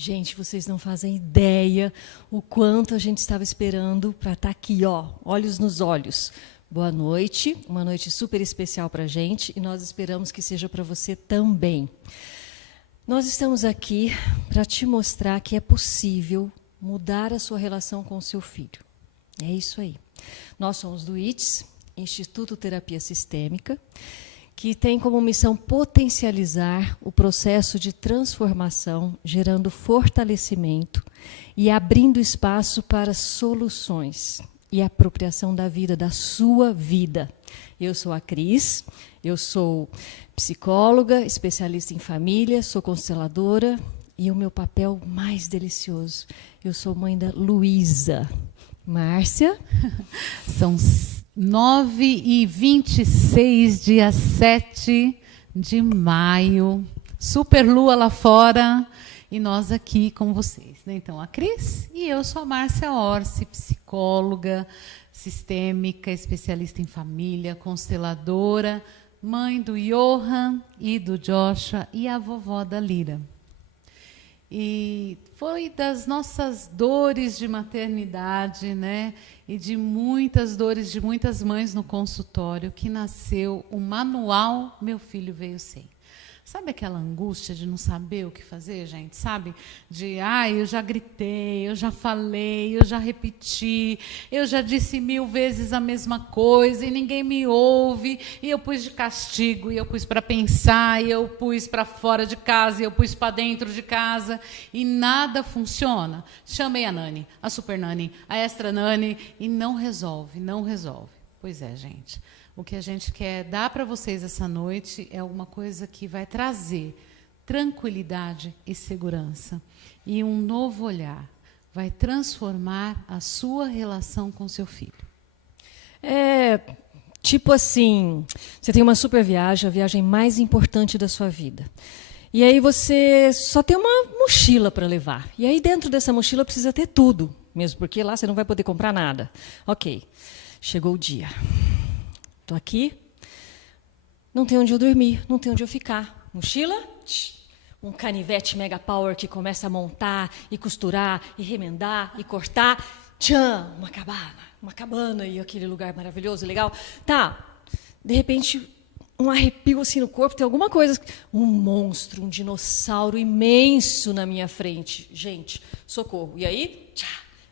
Gente, vocês não fazem ideia o quanto a gente estava esperando para estar aqui, ó, olhos nos olhos. Boa noite, uma noite super especial para a gente e nós esperamos que seja para você também. Nós estamos aqui para te mostrar que é possível mudar a sua relação com o seu filho. É isso aí. Nós somos do ITS, Instituto Terapia Sistêmica, que tem como missão potencializar o processo de transformação, gerando fortalecimento e abrindo espaço para soluções e apropriação da vida, da sua vida. Eu sou a Cris, eu sou psicóloga, especialista em família, sou consteladora e o meu papel mais delicioso, eu sou mãe da Luísa. Márcia? São 9h26, dia 7 de maio. Super lua lá fora e nós aqui com vocês, né? Então, a Cris e eu sou a Márcia Orsi, psicóloga, sistêmica, especialista em família, consteladora, mãe do Johan e do Joshua e a vovó da Lira. E foi das nossas dores de maternidade, né, e de muitas dores de muitas mães no consultório que nasceu o manual Meu Filho Veio Sem. Sabe aquela angústia de não saber o que fazer, gente? Sabe? Eu já gritei, eu já falei, eu já repeti, eu já disse 1000 vezes a mesma coisa e ninguém me ouve, e eu pus de castigo, e eu pus para pensar, e eu pus para fora de casa, e eu pus para dentro de casa, e nada funciona. Chamei a Nani, a Super Nani, a Extra Nani, e não resolve, não resolve. Pois é, gente. O que a gente quer dar para vocês essa noite é alguma coisa que vai trazer tranquilidade e segurança. E um novo olhar. Vai transformar a sua relação com seu filho. É, tipo assim, você tem uma super viagem, a viagem mais importante da sua vida. E aí você só tem uma mochila para levar. E aí dentro dessa mochila precisa ter tudo, mesmo porque lá você não vai poder comprar nada. Ok, chegou o dia. Estou aqui, não tem onde eu dormir, não tem onde eu ficar. Mochila, um canivete Mega Power que começa a montar e costurar e remendar e cortar. Tchan, uma cabana e aquele lugar maravilhoso, legal. Tá, de repente, um arrepio assim no corpo, tem alguma coisa, um monstro, um dinossauro imenso na minha frente. Gente, socorro. E aí,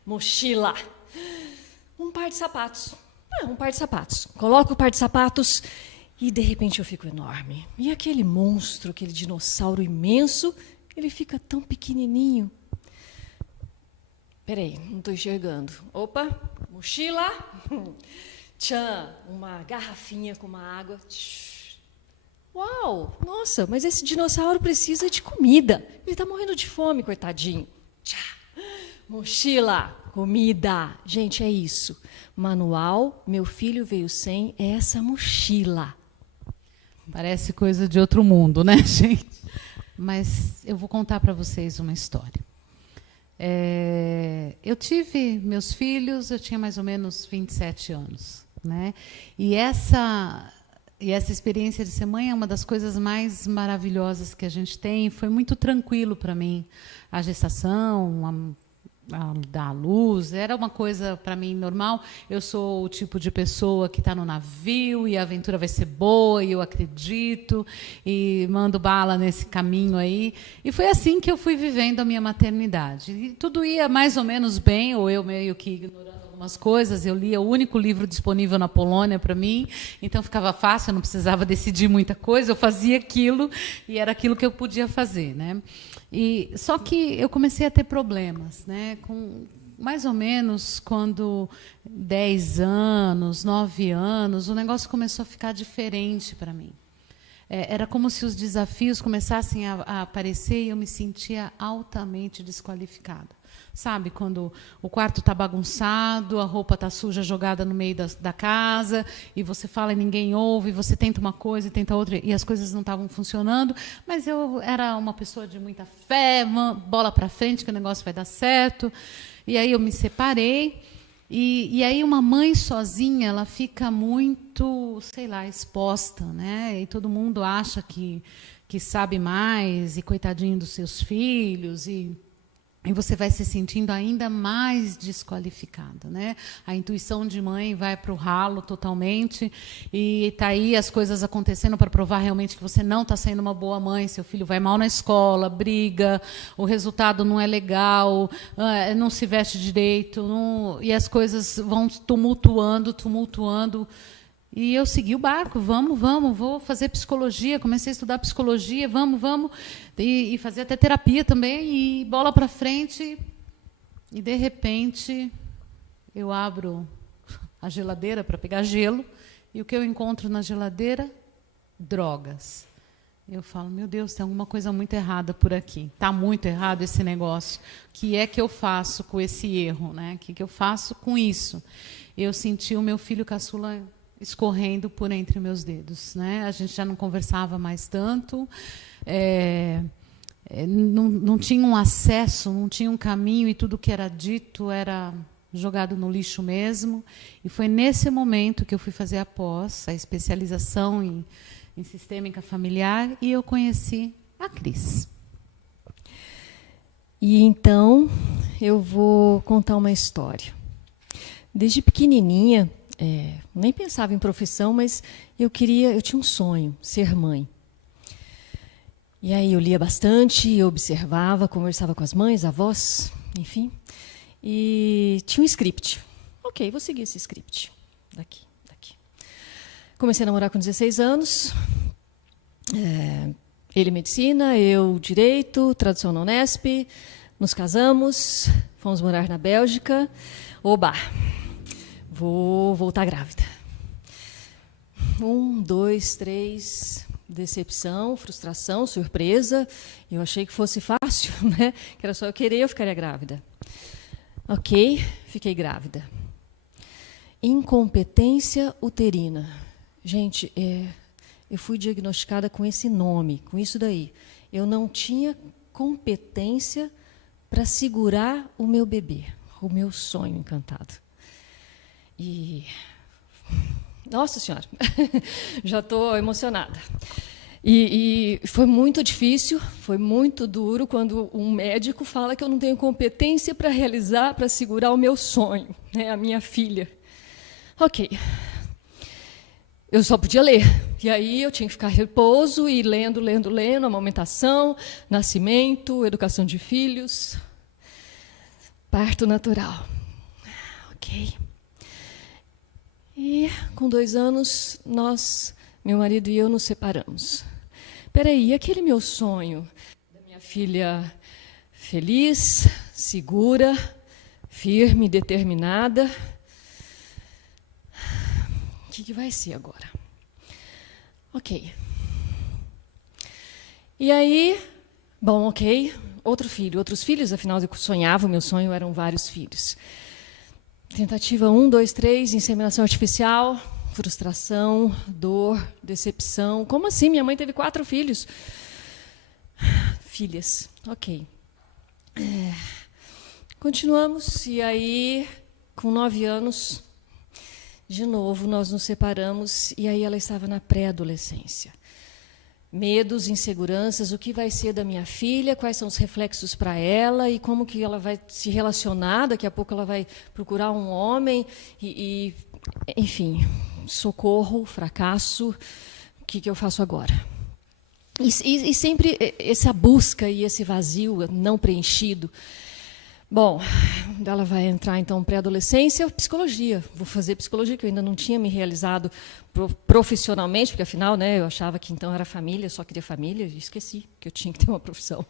mochila, um par de sapatos. Um par de sapatos. Coloco o par de sapatos e, de repente, eu fico enorme. E aquele monstro, aquele dinossauro imenso, ele fica tão pequenininho. Peraí, não estou enxergando. Opa, mochila. Tchan, uma garrafinha com uma água. Uau, nossa, mas esse dinossauro precisa de comida. Ele está morrendo de fome, coitadinho. Tchá, mochila, comida. Gente, é isso. Manual, Meu Filho Veio Sem, é essa mochila. Parece coisa de outro mundo, né, gente? Mas eu vou contar para vocês uma história. Eu tive meus filhos, eu tinha mais ou menos 27 anos, né? E essa experiência de ser mãe é uma das coisas mais maravilhosas que a gente tem. Foi muito tranquilo para mim. A gestação, dar à luz, era uma coisa para mim normal. Eu sou o tipo de pessoa que está no navio e a aventura vai ser boa e eu acredito e mando bala nesse caminho aí. E foi assim que eu fui vivendo a minha maternidade. E tudo ia mais ou menos bem, ou eu meio que ignorando algumas coisas. Eu lia o único livro disponível na Polônia para mim, então ficava fácil, eu não precisava decidir muita coisa, eu fazia aquilo e era aquilo que eu podia fazer, né? Só que eu comecei a ter problemas, né? Com mais ou menos quando 10 anos, 9 anos, o negócio começou a ficar diferente para mim. Era como se os desafios começassem a aparecer e eu me sentia altamente desqualificada. Sabe, quando o quarto está bagunçado, a roupa está suja, jogada no meio da casa, e você fala e ninguém ouve, você tenta uma coisa e tenta outra, e as coisas não estavam funcionando, mas eu era uma pessoa de muita fé, bola para frente, que o negócio vai dar certo. E aí eu me separei, e aí uma mãe sozinha, ela fica muito, sei lá, exposta, né? E todo mundo acha que sabe mais, e coitadinho dos seus filhos, e E você vai se sentindo ainda mais desqualificado, né? A intuição de mãe vai para o ralo totalmente e está aí as coisas acontecendo para provar realmente que você não está sendo uma boa mãe. Seu filho vai mal na escola, briga, o resultado não é legal, não se veste direito, e as coisas vão tumultuando. E eu segui o barco, vamos, vou fazer psicologia, comecei a estudar psicologia, vamos, e fazer até terapia também, e bola para frente, e de repente eu abro a geladeira para pegar gelo, e o que eu encontro na geladeira? Drogas. Eu falo, meu Deus, tem alguma coisa muito errada por aqui, está muito errado esse negócio, o que é que eu faço com esse erro, né? O que eu faço com isso? Eu senti o meu filho caçula escorrendo por entre meus dedos, né? A gente já não conversava mais tanto, não tinha um acesso, não tinha um caminho, e tudo que era dito era jogado no lixo mesmo. E foi nesse momento que eu fui fazer a especialização em sistêmica familiar, e eu conheci a Cris. E então eu vou contar uma história. Desde pequenininha, nem pensava em profissão, mas eu tinha um sonho, ser mãe. E aí eu lia bastante, eu observava, conversava com as mães, avós, enfim, e tinha um script. Ok, vou seguir esse script, daqui. Comecei a namorar com 16 anos, ele medicina, eu direito, tradução na Unesp, nos casamos, fomos morar na Bélgica. Oba! Vou voltar grávida. 1, 2, 3, decepção, frustração, surpresa. Eu achei que fosse fácil, né? Que era só eu querer, eu ficaria grávida. Ok, fiquei grávida. Incompetência uterina. Gente, eu fui diagnosticada com esse nome, com isso daí. Eu não tinha competência para segurar o meu bebê, o meu sonho encantado. E, nossa Senhora, já estou emocionada. E foi muito difícil, foi muito duro quando um médico fala que eu não tenho competência para realizar, para segurar o meu sonho, né, a minha filha. Ok, eu só podia ler. E aí eu tinha que ficar repouso e lendo, amamentação, nascimento, educação de filhos, parto natural. Ok. E, com 2 anos, meu marido e eu, nos separamos. Espera aí, aquele meu sonho da minha filha feliz, segura, firme, determinada, o que vai ser agora? Ok. E aí, bom, ok, outros filhos, afinal eu sonhava, o meu sonho eram vários filhos. Tentativa 1, 2, 3, inseminação artificial, frustração, dor, decepção. Como assim? Minha mãe teve 4 filhos. Filhas, ok. Continuamos, e aí, com 9 anos, de novo, nós nos separamos, e aí ela estava na pré-adolescência. Medos, inseguranças, o que vai ser da minha filha, quais são os reflexos para ela e como que ela vai se relacionar, daqui a pouco ela vai procurar um homem, enfim, socorro, fracasso, o que eu faço agora? E sempre essa busca e esse vazio não preenchido. Bom, ela vai entrar, então, pré-adolescência, psicologia. Vou fazer psicologia, que eu ainda não tinha me realizado profissionalmente, porque, afinal, né, eu achava que, então, era família, só queria família, e esqueci que eu tinha que ter uma profissão.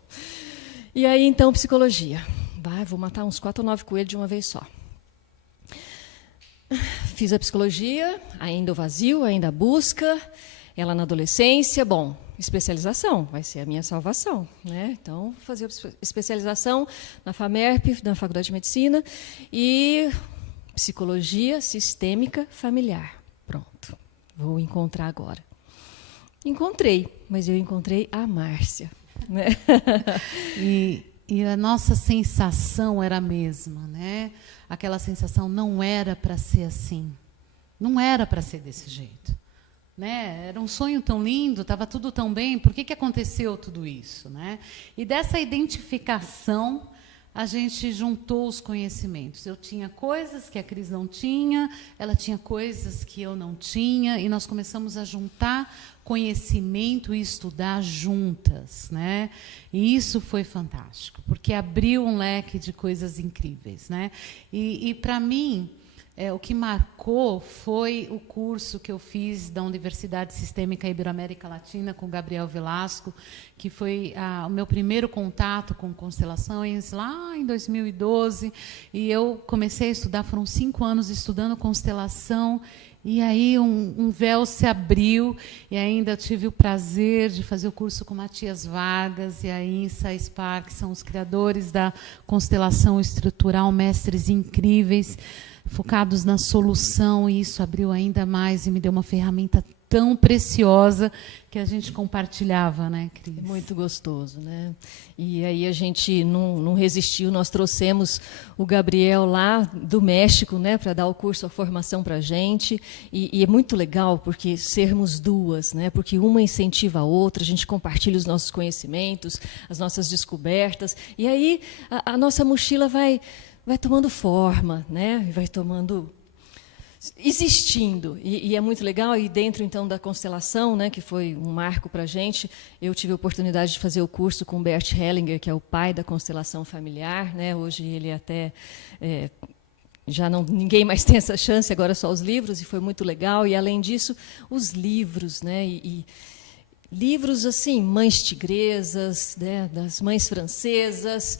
E aí, então, psicologia. Vou matar uns 4 ou 9 coelhos de uma vez só. Fiz a psicologia, ainda o vazio, ainda a busca, ela na adolescência, bom, especialização, vai ser a minha salvação, né? Então, fazer especialização na FAMERP, na Faculdade de Medicina, e psicologia sistêmica familiar. Pronto, vou encontrar agora. Encontrei, mas eu encontrei a Márcia, né? E a nossa sensação era a mesma, né? Aquela sensação não era para ser assim, não era para ser desse jeito. Né? Era um sonho tão lindo, estava tudo tão bem, por que aconteceu tudo isso? Né? E dessa identificação, a gente juntou os conhecimentos. Eu tinha coisas que a Cris não tinha, ela tinha coisas que eu não tinha, e nós começamos a juntar conhecimento e estudar juntas, né? E isso foi fantástico, porque abriu um leque de coisas incríveis, né? E para mim, o que marcou foi o curso que eu fiz da Universidade Sistêmica Ibero-América Latina com Gabriel Velasco, que foi o meu primeiro contato com constelações lá em 2012. E eu comecei a estudar, foram 5 anos estudando constelação, e aí um véu se abriu, e ainda tive o prazer de fazer o curso com Matias Vargas e a Insa Spar, que são os criadores da constelação estrutural, mestres incríveis, focados na solução, e isso abriu ainda mais e me deu uma ferramenta tão preciosa que a gente compartilhava, né, Cris? Muito gostoso, né? E aí a gente não resistiu, nós trouxemos o Gabriel lá do México, né, para dar o curso, a formação para a gente, e é muito legal porque sermos duas, né, porque uma incentiva a outra, a gente compartilha os nossos conhecimentos, as nossas descobertas, e aí a nossa mochila vai tomando forma, né? Vai tomando, existindo, e é muito legal. E dentro então da constelação, né, que foi um marco para a gente, eu tive a oportunidade de fazer o curso com Bert Hellinger, que é o pai da constelação familiar, né? Hoje ele até já não, ninguém mais tem essa chance, agora só os livros, e foi muito legal. E além disso, os livros, né? Livros assim, Mães Tigresas, né, das mães francesas,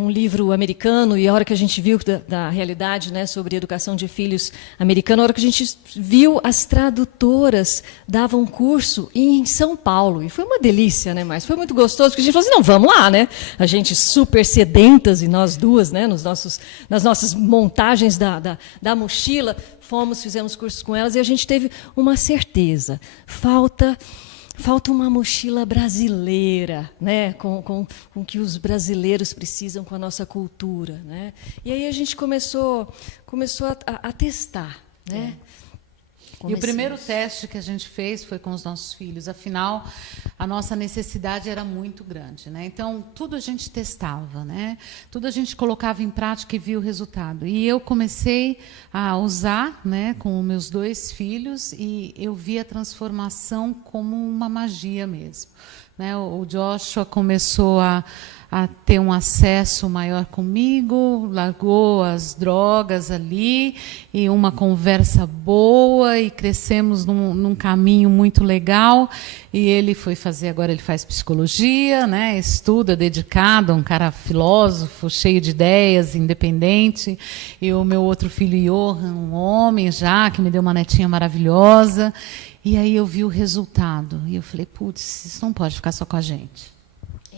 um livro americano, e a hora que a gente viu da realidade, né, sobre educação de filhos americana, a hora que a gente viu as tradutoras davam curso em São Paulo, e foi uma delícia, né, mas foi muito gostoso, porque a gente falou assim, não, vamos lá, né, a gente super sedentas, e nós duas, né, nas nossas montagens da mochila, fizemos cursos com elas, e a gente teve uma certeza, falta uma mochila brasileira, né, com que os brasileiros precisam, com a nossa cultura, né? E aí a gente começou a testar, né? E o primeiro teste que a gente fez foi com os nossos filhos. Afinal, a nossa necessidade era muito grande, né? Então, tudo a gente testava, né? Tudo a gente colocava em prática e via o resultado. E eu comecei a usar, né, com meus 2 filhos, e eu vi a transformação como uma magia mesmo, né? O Joshua começou a ter um acesso maior comigo, largou as drogas ali, e uma conversa boa, e crescemos num caminho muito legal. E ele foi fazer, agora ele faz psicologia, né? Estuda, dedicado, um cara filósofo, cheio de ideias, independente. E o meu outro filho, Johan, um homem já, que me deu uma netinha maravilhosa. E aí eu vi o resultado, e eu falei, putz, isso não pode ficar só com a gente.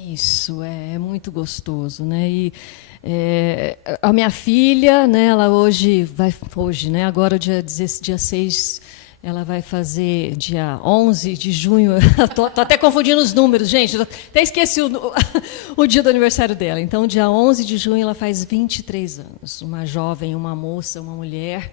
Isso, é muito gostoso, né? E a minha filha, né, ela hoje, né, agora dia 6, ela vai fazer dia 11 de junho, tô até confundindo os números, gente, até esqueci o dia do aniversário dela. Então, dia 11 de junho, ela faz 23 anos, uma jovem, uma moça, uma mulher,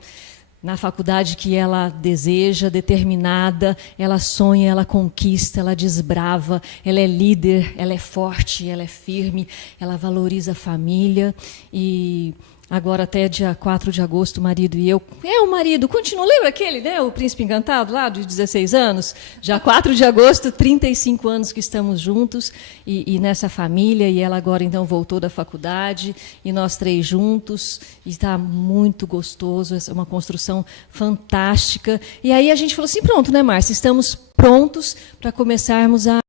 na faculdade que ela deseja, determinada, ela sonha, ela conquista, ela desbrava, ela é líder, ela é forte, ela é firme, ela valoriza a família. E agora, até dia 4 de agosto, o marido e eu... o marido, continua, lembra aquele, né, o Príncipe Encantado, lá de 16 anos? Já 4 de agosto, 35 anos que estamos juntos, e nessa família, e ela agora, então, voltou da faculdade, e nós 3 juntos, e está muito gostoso, é uma construção fantástica. E aí a gente falou assim, pronto, né, Márcia, estamos prontos para começarmos a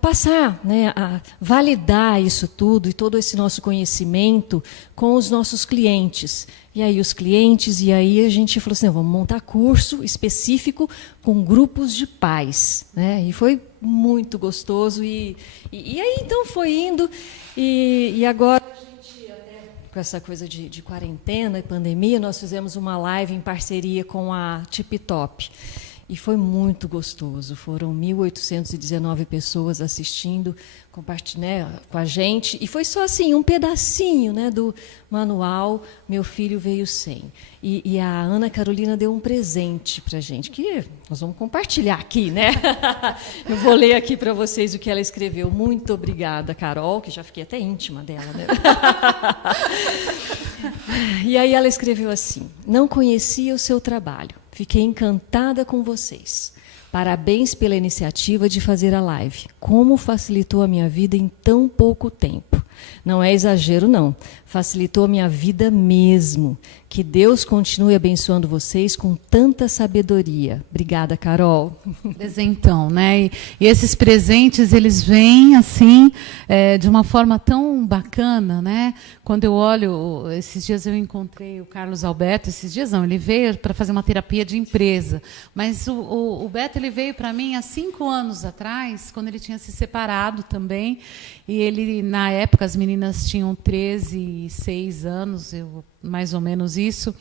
passar, né, a validar isso tudo e todo esse nosso conhecimento com os nossos clientes. E aí os clientes, e aí a gente falou assim, vamos montar curso específico com grupos de pais, né? E foi muito gostoso, e aí então foi indo, e agora a gente, até com essa coisa de quarentena e pandemia, nós fizemos uma live em parceria com a Tip Top. E foi muito gostoso. Foram 1.819 pessoas assistindo, né, com a gente. E foi só assim, um pedacinho, né, do manual Meu Filho Veio Sem. E a Ana Carolina deu um presente para a gente, que nós vamos compartilhar aqui, né? Eu vou ler aqui para vocês o que ela escreveu. Muito obrigada, Carol, que já fiquei até íntima dela, né? E aí ela escreveu assim: não conhecia o seu trabalho. Fiquei encantada com vocês. Parabéns pela iniciativa de fazer a live. Como facilitou a minha vida em tão pouco tempo. Não é exagero, não. Facilitou a minha vida mesmo. Que Deus continue abençoando vocês com tanta sabedoria. Obrigada, Carol. Presentão, né? E esses presentes, eles vêm assim, de uma forma tão bacana, né? Quando eu olho, esses dias eu encontrei o Carlos Alberto, esses dias não, ele veio para fazer uma terapia de empresa. Mas o Beto, ele veio para mim há 5 anos atrás, quando ele tinha se separado também. E ele, na época, as meninas tinham 13 e 6 anos, mais ou menos isso.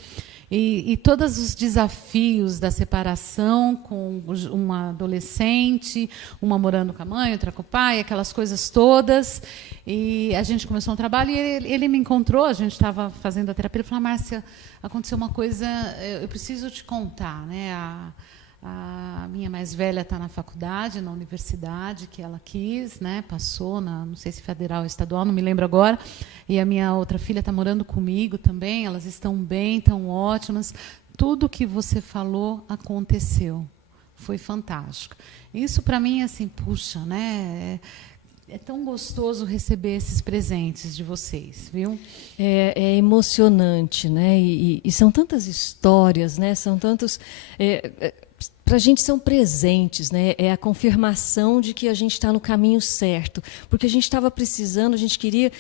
E todos os desafios da separação com uma adolescente, uma morando com a mãe, outra com o pai, aquelas coisas todas. E a gente começou um trabalho e ele me encontrou, a gente estava fazendo a terapia, ele falou: Márcia, aconteceu uma coisa, eu preciso te contar, né? A minha mais velha está na faculdade, na universidade que ela quis, né? Passou na, não sei se federal ou estadual, não me lembro agora. E a minha outra filha está morando comigo também. Elas estão bem, estão ótimas. Tudo que você falou aconteceu. Foi fantástico. Isso para mim assim, puxa, né? É tão gostoso receber esses presentes de vocês, viu? É emocionante, né? E são tantas histórias, né? São tantos. Para a gente são presentes, né? É a confirmação de que a gente está no caminho certo, porque a gente estava precisando, a gente queria.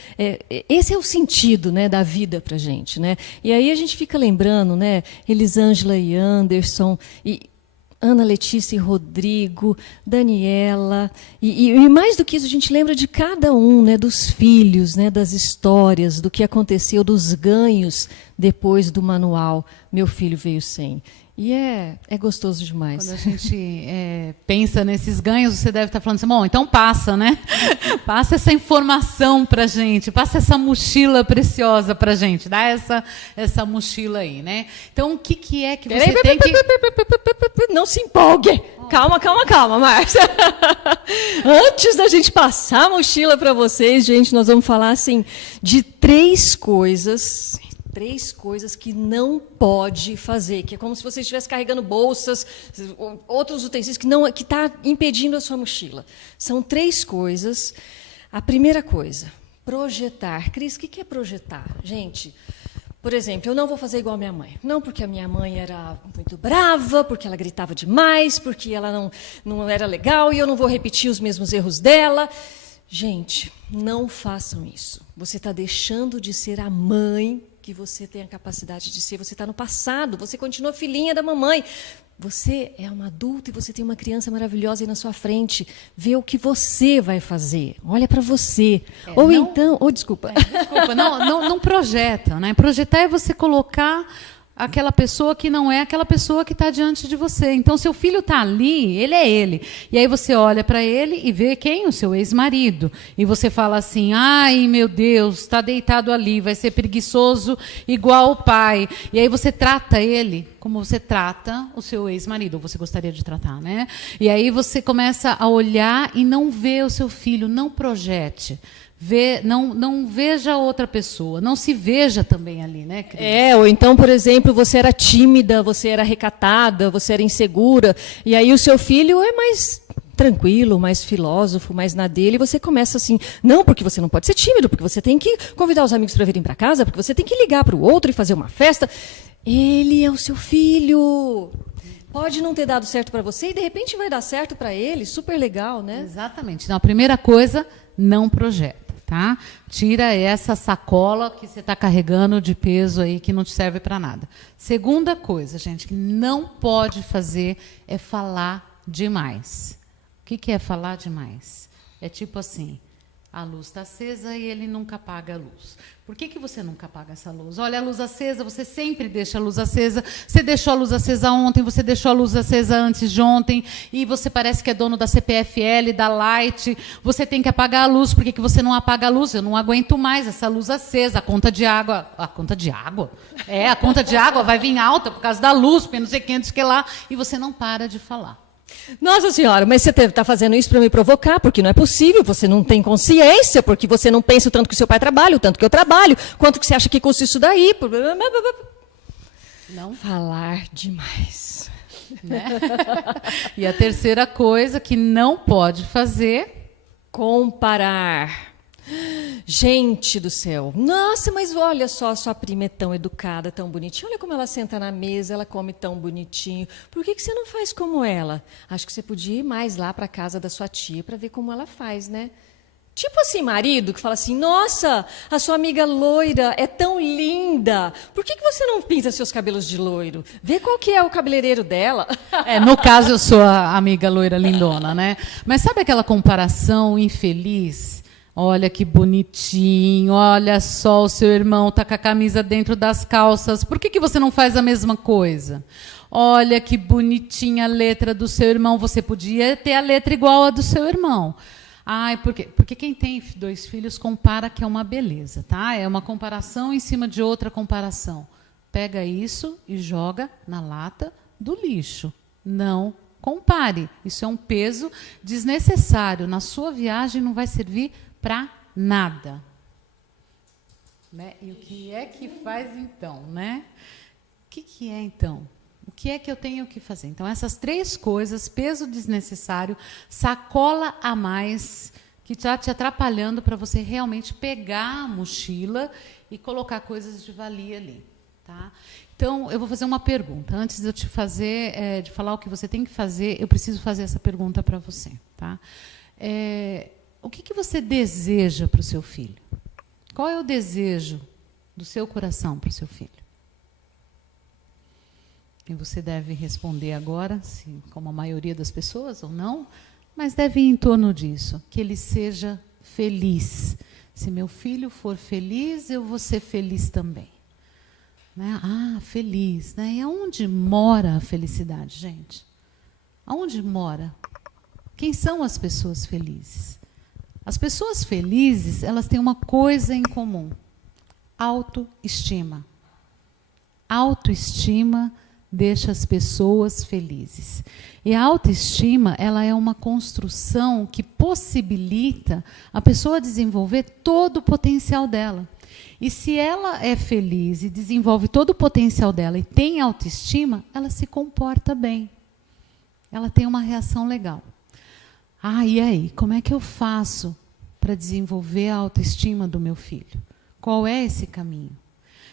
Esse é o sentido, né, da vida para a gente, né? E aí a gente fica lembrando, né? Elisângela e Anderson e Ana Letícia e Rodrigo, Daniela, e mais do que isso, a gente lembra de cada um, né, dos filhos, né, das histórias, do que aconteceu, dos ganhos depois do manual Meu Filho Veio Sem. E é gostoso demais. Quando a gente pensa nesses ganhos, você deve estar falando assim, bom, então passa, né? Passa essa informação para a gente, passa essa mochila preciosa para a gente, dá essa mochila aí, né? Então, o que é que você tem que... Não se empolgue! Calma, Márcia. Antes da gente passar a mochila para vocês, gente, nós vamos falar assim de 3 coisas que não pode fazer, que é como se você estivesse carregando bolsas, outros utensílios que está impedindo a sua mochila. São 3 coisas. A primeira coisa, projetar. Cris, o que é projetar? Gente, por exemplo, eu não vou fazer igual a minha mãe. Não porque a minha mãe era muito brava, porque ela gritava demais, porque ela não era legal e eu não vou repetir os mesmos erros dela. Gente, não façam isso. Você está deixando de ser a mãe que você tem a capacidade de ser. Você está no passado, você continua filhinha da mamãe. Você é uma adulta e você tem uma criança maravilhosa aí na sua frente. Vê o que você vai fazer. Olha para você. Desculpa. Desculpa, não projeta, né? Projetar é você colocar aquela pessoa que não é aquela pessoa que está diante de você. Então, seu filho está ali, ele é ele. E aí você olha para ele e vê quem? O seu ex-marido. E você fala assim, ai, meu Deus, está deitado ali, vai ser preguiçoso igual o pai. E aí você trata ele como você trata o seu ex-marido, ou você gostaria de tratar, né? E aí você começa a olhar e não vê o seu filho, não projete. Não veja outra pessoa, não se veja também ali, né, Cris? Ou então, por exemplo, você era tímida, você era recatada, você era insegura, e aí o seu filho é mais tranquilo, mais filósofo, mais na dele, e você começa assim, não, porque você não pode ser tímido, porque você tem que convidar os amigos para virem para casa, porque você tem que ligar para o outro e fazer uma festa. Ele é o seu filho. Pode não ter dado certo para você e, de repente, vai dar certo para ele, super legal, né? Exatamente. Então, a primeira coisa, não projeta. Tá? Tira essa sacola que você está carregando de peso aí que não te serve para nada. Segunda coisa, gente, que não pode fazer é falar demais. O que é falar demais? É tipo assim, A luz está acesa e ele nunca apaga a luz. Por que você nunca apaga essa luz? Olha, a luz acesa, você sempre deixa a luz acesa. Você deixou a luz acesa ontem, você deixou a luz acesa antes de ontem, e você parece que é dono da CPFL, da Light. Você tem que apagar a luz. Por que você não apaga a luz? Eu não aguento mais essa luz acesa. A conta de água... A conta de água? É, a conta de água vai vir alta por causa da luz, não sei quem, não sei o que lá. E você não para de falar. Nossa senhora, mas você está fazendo isso para me provocar, porque não é possível, você não tem consciência, porque você não pensa o tanto que o seu pai trabalha, o tanto que eu trabalho, quanto que você acha que custa isso daí. Não. Falar demais. Né? E a terceira coisa que não pode fazer... Comparar. Gente do céu, nossa, mas olha só, sua prima é tão educada, tão bonitinha, olha como ela senta na mesa, ela come tão bonitinho, por que você não faz como ela? Acho que você podia ir mais lá para a casa da sua tia para ver como ela faz, né? Tipo assim, marido que fala assim, nossa, a sua amiga loira é tão linda, por que você não pinta seus cabelos de loiro? Vê qual que é o cabeleireiro dela. No caso eu sou a amiga loira lindona, né? Mas sabe aquela comparação infeliz? Olha que bonitinho, olha só, o seu irmão está com a camisa dentro das calças. Por que você não faz a mesma coisa? Olha que bonitinha a letra do seu irmão. Você podia ter a letra igual a do seu irmão. Ai, por quê? Porque quem tem 2 filhos compara, que é uma beleza, tá? É uma comparação em cima de outra comparação. Pega isso e joga na lata do lixo. Não compare. Isso é um peso desnecessário. Na sua viagem não vai servir para nada. Né? E o que é que faz então? Né? O que é então? O que é que eu tenho que fazer? Então, essas 3 coisas, peso desnecessário, sacola a mais, que está te atrapalhando para você realmente pegar a mochila e colocar coisas de valia ali. Tá? Então, eu vou fazer uma pergunta. Antes de eu te fazer, de falar o que você tem que fazer, eu preciso fazer essa pergunta para você. Tá? O que você deseja para o seu filho? Qual é o desejo do seu coração para o seu filho? E você deve responder agora, se, como a maioria das pessoas ou não, mas deve ir em torno disso, que ele seja feliz. Se meu filho for feliz, eu vou ser feliz também. Né? Ah, feliz. Né? E aonde mora a felicidade, gente? Aonde mora? Quem são as pessoas felizes? As pessoas felizes, elas têm uma coisa em comum: autoestima. Autoestima deixa as pessoas felizes. E a autoestima, ela é uma construção que possibilita a pessoa desenvolver todo o potencial dela. E se ela é feliz e desenvolve todo o potencial dela e tem autoestima, ela se comporta bem. Ela tem uma reação legal. Ah, e aí? Como é que eu faço para desenvolver a autoestima do meu filho? Qual é esse caminho?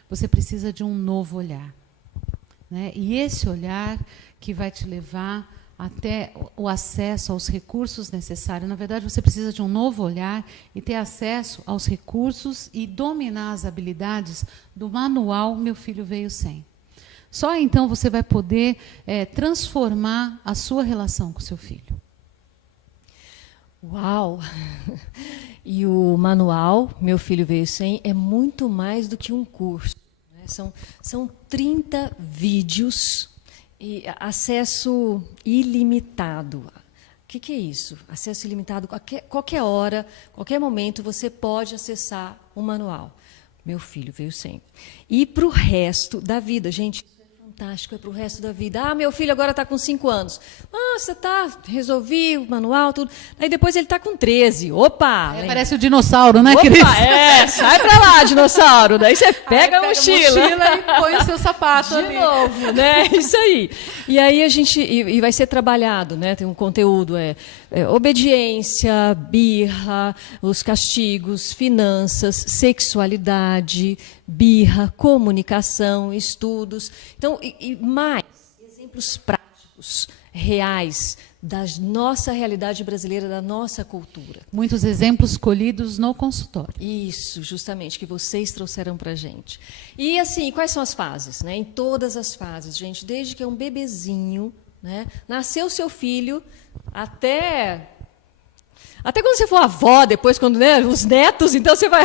Você precisa de um novo olhar. Né? E esse olhar que vai te levar até o acesso aos recursos necessários. Na verdade, você precisa de um novo olhar e ter acesso aos recursos e dominar as habilidades do manual Meu Filho Veio Sem. Só então você vai poder transformar a sua relação com o seu filho. Uau! E o manual Meu Filho Veio Sem é muito mais do que um curso. Né? São 30 vídeos e acesso ilimitado. O que é isso? Acesso ilimitado, qualquer hora, qualquer momento, você pode acessar o manual. Meu Filho Veio Sem. E para o resto da vida, gente, fantástico, é para o resto da vida. Ah, meu filho agora está com 5 anos. Nossa, resolvi o manual, tudo. Aí depois ele está com 13. Opa! Parece o dinossauro, né, Opa, Cris? Sai para lá, dinossauro. Daí você pega a mochila. E põe o seu sapato de novo, né? Isso aí. E aí a gente... E vai ser trabalhado, né? Tem um conteúdo, obediência, birra, os castigos, finanças, sexualidade, birra, comunicação, estudos. Então, e mais exemplos práticos, reais, da nossa realidade brasileira, da nossa cultura. Muitos exemplos colhidos no consultório. Isso, justamente, que vocês trouxeram para a gente. E, assim, quais são as fases? Né? Em todas as fases, gente, desde que é um bebezinho, né? Nasceu seu filho, até Até quando você for avó, depois, quando, né, os netos, então você vai.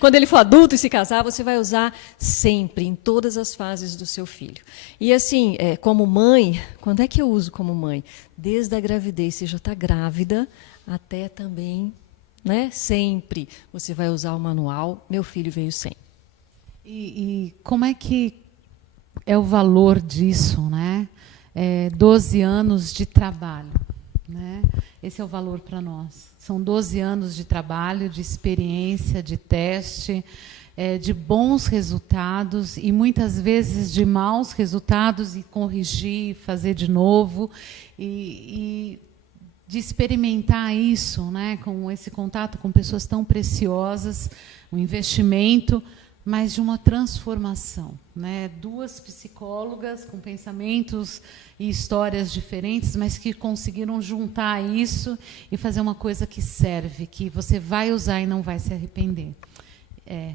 Quando ele for adulto e se casar, você vai usar sempre, em todas as fases do seu filho. E assim, como mãe, quando é que eu uso como mãe? Desde a gravidez, você já está grávida, até também, né? Sempre você vai usar o manual. Meu filho veio sem. E como é que é o valor disso, né? 12 anos de trabalho, né? Esse é o valor para nós. São 12 anos de trabalho, de experiência, de teste, de bons resultados e muitas vezes de maus resultados, e corrigir, fazer de novo, e de experimentar isso, né? Com esse contato com pessoas tão preciosas, um investimento, mas de uma transformação, né? 2 psicólogas com pensamentos e histórias diferentes, mas que conseguiram juntar isso e fazer uma coisa que serve, que você vai usar e não vai se arrepender.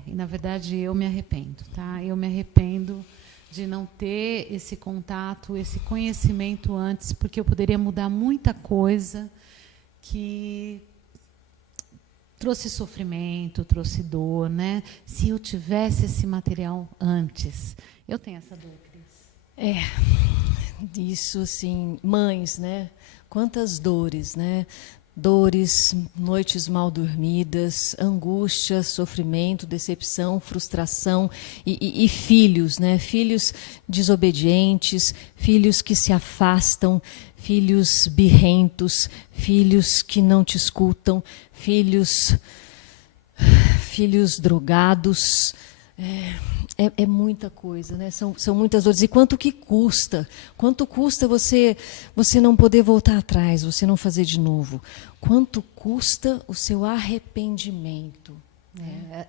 E, na verdade, eu me arrependo. Tá? Eu me arrependo de não ter esse contato, esse conhecimento antes, porque eu poderia mudar muita coisa que trouxe sofrimento, trouxe dor, né? Se eu tivesse esse material antes. Eu tenho essa dor, Cris. Isso, assim, mães, né? Quantas dores, né? Dores, noites mal dormidas, angústia, sofrimento, decepção, frustração e filhos, né? Filhos desobedientes, filhos que se afastam, filhos birrentos, filhos que não te escutam, filhos drogados. É muita coisa, né? São muitas dores. E quanto que custa? Quanto custa você não poder voltar atrás, você não fazer de novo? Quanto custa o seu arrependimento?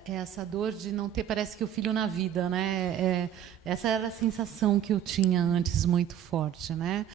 Essa dor de não ter, parece que o filho na vida, né? Essa era a sensação que eu tinha antes, muito forte, né?